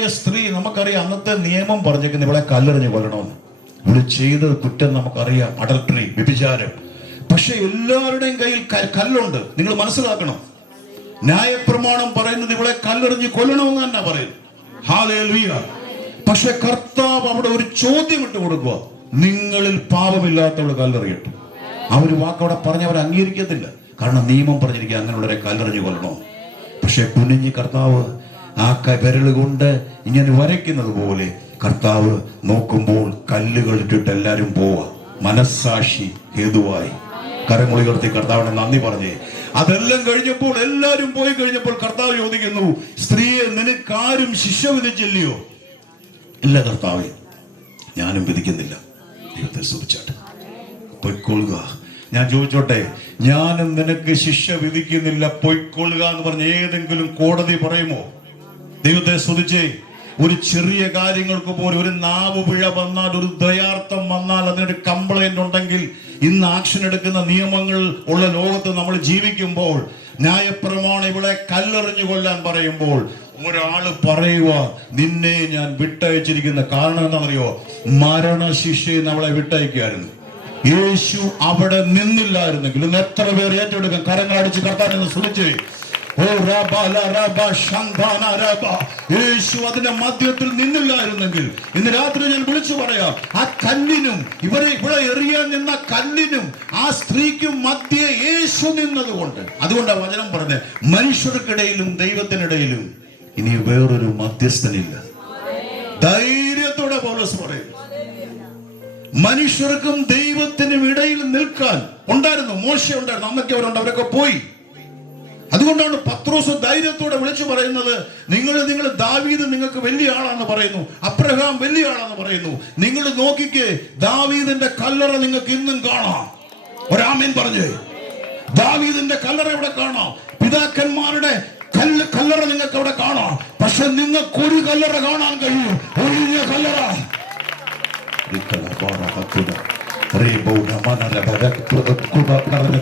വ്യഭിചാരിയായ സ്ത്രീ, നമുക്കറിയാം അന്നത്തെ നിയമം പറഞ്ഞേക്കുന്നത് ഇവളെ കല്ലെറിഞ്ഞ് കൊല്ലണമെന്ന്. ഇവിടെ ചെയ്ത കുറ്റം നമുക്കറിയാം, അഡൽട്ടറി, വ്യഭിചാരം. പക്ഷെ എല്ലാവരുടെയും കയ്യിൽ കല്ലുണ്ട്. നിങ്ങൾ മനസ്സിലാക്കണം, ന്യായപ്രമാണം പറയുന്നത് ഇവളെ കല്ലെറിഞ്ഞ് കൊല്ലണമെന്ന് തന്നെ പറയും. ഹല്ലേലൂയ. പക്ഷെ കർത്താവ് അവിടെ ഒരു ചോദ്യം ഇട്ട് കൊടുക്കുക, നിങ്ങളിൽ പാപമില്ലാത്തവൾ കല്ലെറിയട്ടെ. ആ ഒരു വാക്കവിടെ പറഞ്ഞ് അവർ അംഗീകരിക്കത്തില്ല. കാരണം നിയമം പറഞ്ഞിരിക്കുക അങ്ങനെയുള്ളവരെ കല്ലെറിഞ്ഞ് കൊല്ലണം. പക്ഷെ കുനിഞ്ഞ് കർത്താവ് ആ വിരല് കൊണ്ട് ഇങ്ങനെ വരയ്ക്കുന്നത് പോലെ കർത്താവ് നോക്കുമ്പോൾ കല്ലുകൾ ഇട്ടിട്ട് എല്ലാവരും പോവാ. മനസ്സാക്ഷി ഹേതുവായി കരമുയർത്തി കർത്താവിനെ നന്ദി പറഞ്ഞേ. അതെല്ലാം കഴിഞ്ഞപ്പോൾ, എല്ലാവരും പോയി കഴിഞ്ഞപ്പോൾ കർത്താവ് ചോദിക്കുന്നു, സ്ത്രീയെ നിനക്കാരും ശിക്ഷ വിധിച്ചില്ലയോ? ഇല്ല കർത്താവേ, ഞാനും വിധിക്കുന്നില്ല. ദൈവത്തെ സ്തുതിച്ചാട്ടെ. പൊയ്ക്കൊള്ളുക. ഞാൻ ചോദിച്ചോട്ടെ, ഞാനും നിനക്ക് ശിക്ഷ വിധിക്കുന്നില്ല, പൊയ്ക്കൊള്ളുക എന്ന് പറഞ്ഞ് ഏതെങ്കിലും കോടതി പറയുമോ? ദൈവത്തെ സ്തുതിച്ചേ. ഒരു ചെറിയ കാര്യങ്ങൾക്ക് പോലും, ഒരു നാവ് പിഴ വന്നാൽ, ഒരു ദയാർത്ഥം വന്നാൽ, അതിനൊരു കംപ്ലൈന്റ് ഉണ്ടെങ്കിൽ, ഇന്ന് ആക്ഷൻ എടുക്കുന്ന നിയമങ്ങൾ ഉള്ള ലോകത്ത് നമ്മൾ ജീവിക്കുമ്പോൾ, ന്യായപ്രമാണം ഇവിടെ കല്ലെറിഞ്ഞു കൊല്ലാൻ പറയുമ്പോൾ ഒരാള് പറയുക, നിന്നെ ഞാൻ വിട്ടയച്ചിരിക്കുന്ന കാരണം എന്താണെന്നറിയോ? മരണശിക്ഷയിൽ അവളെ വിട്ടയക്കായിരുന്നു. യേശു അവിടെ നിന്നില്ലായിരുന്നെങ്കിൽ ഇന്ന് എത്ര പേർ ഏറ്റെടുക്കും? കരങ്ങളടിച്ച് കർത്താവിനെ സ്തുതിച്ചേ. യേശു അതിന്റെ മധ്യത്തിൽ നിന്നില്ലായിരുന്നെങ്കിൽ ഇന്ന് രാത്രി ഞാൻ വിളിച്ചു പറയാം, ആ കല്ലിനും ഇവിടെ എറിയാൻ നിന്ന കല്ലിനും ആ സ്ത്രീക്കും മധ്യേ യേശു നിന്നതുകൊണ്ട്. അതുകൊണ്ടാണ് വചനം പറഞ്ഞത്, മനുഷ്യർക്കിടയിലും ദൈവത്തിനിടയിലും ഇനി വേറൊരു മധ്യസ്ഥനില്ല. ധൈര്യത്തോടെ പൗലോസ് പറയും, മനുഷ്യർക്കും ദൈവത്തിനും ഇടയിൽ നിൽക്കാൻ ഉണ്ടായിരുന്നു. മോശ ഉണ്ടായിരുന്നു, അന്നൊക്കെ അവരുണ്ട്, അവരൊക്കെ പോയി. അതുകൊണ്ടാണ് പത്രോസ് ധൈര്യത്തോടെ വിളിച്ചു പറയുന്നത്, നിങ്ങൾ ദാവീദ് നിങ്ങൾക്ക് വലിയ ആളാണെന്ന് പറയുന്നു, അബ്രഹാം വലിയ ആളാണെന്ന് പറയുന്നു. നിങ്ങൾ നോക്കിക്കേ, ദാവീദിന്റെ കല്ലറ നിങ്ങൾക്ക് ഇന്നും കാണാം. ഒരാമേൻ പറഞ്ഞേ. ദാവീദിന്റെ കല്ലറ ഇവിടെ കാണാം, പിതാക്കന്മാരുടെ കല്ലറ നിങ്ങൾക്ക് അവിടെ കാണാം. പക്ഷെ നിങ്ങൾക്ക് ഒരു കല്ലറ കാണാൻ കഴിയും, ഒഴിഞ്ഞ കല്ലറ.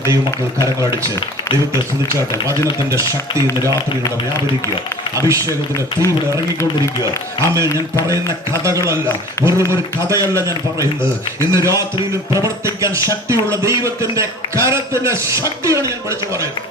ദൈവമക്കൾ കരങ്ങളടിച്ച് ദൈവത്തെ സ്തുതിച്ചാട്ടെ. വചനത്തിന്റെ ശക്തി ഇന്ന് രാത്രിയിലൂടെ വ്യാപരിക്കുക, അഭിഷേകത്തിന്റെ തീവിടെ ഇറങ്ങിക്കൊണ്ടിരിക്കുക. ആമേൻ. ഞാൻ പറയുന്ന കഥകളല്ല, വെറും ഒരു കഥയല്ല ഞാൻ പറയുന്നത്. ഇന്ന് രാത്രിയിലും പ്രവർത്തിക്കാൻ ശക്തിയുള്ള ദൈവത്തിന്റെ കരത്തിന്റെ ശക്തിയാണ് ഞാൻ വിളിച്ചു പറയുന്നത്.